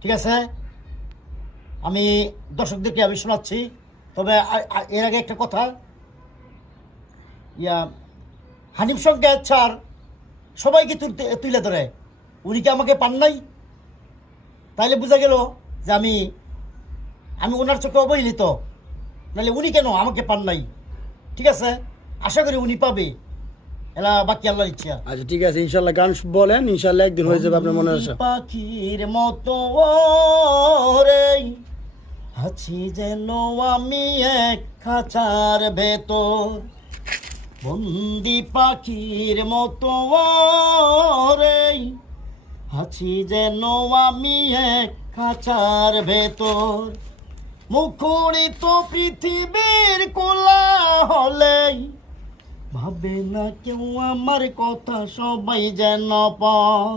ঠিক আছে, আমি দর্শকদেরকে আমি শোনাচ্ছি। তবে এর আগে একটা কথা, হানিফ সংকেত স্যার সবাইকে তুলে ধরে, উনি কি আমাকে পান নাই? তাইলে বোঝা গেল যে আমি ওনার চোখে অবহেলিত, নাহলে উনি কেন আমাকে পান নাই? ঠিক আছে, আশা করি উনি পাবে, এলা বাকি আল্লাহর ইচ্ছা। আচ্ছা ঠিক আছে, ইনশাল্লাহ গান বলেন, ইনশাল্লাহ একদিন হয়ে যাবে আপনার মনে আশা। পাখির মতো রে আছি যেন আমি এক খাঁচার ভেতর, বন্দি পাখির মতো রে আছি যেন আমি এক খাঁচার ভেতর, মুখরিত পৃথিবীর কোলা হলে ভাবে না কেউ আমার কথা, সবাই যেন পর।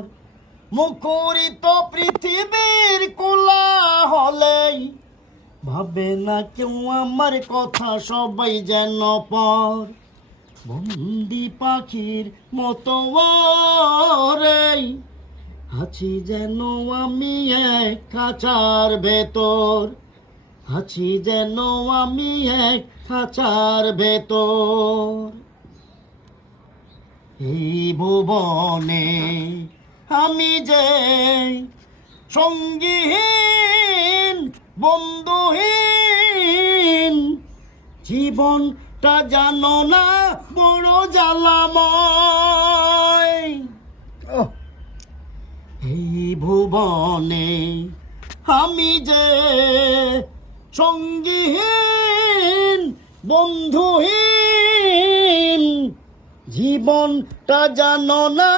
মুখরিত পৃথিবীর কোলা হলে ভাবে না কেউ আমার কথা, সবাই যেন পর। বন্দি পাখির মতো রে আছি যেন আমি এক খাঁচার ভেতর, আছি যেন আমি এক খাঁচার ভেতর। এই ভুবনে আমি যে সঙ্গীহীন বন্ধুহীন, জীবনটা জানো না বড় জ্বালাময়। এই ভুবনে আমি যে সঙ্গীহীন বন্ধুহীন, জীবনটা জানো না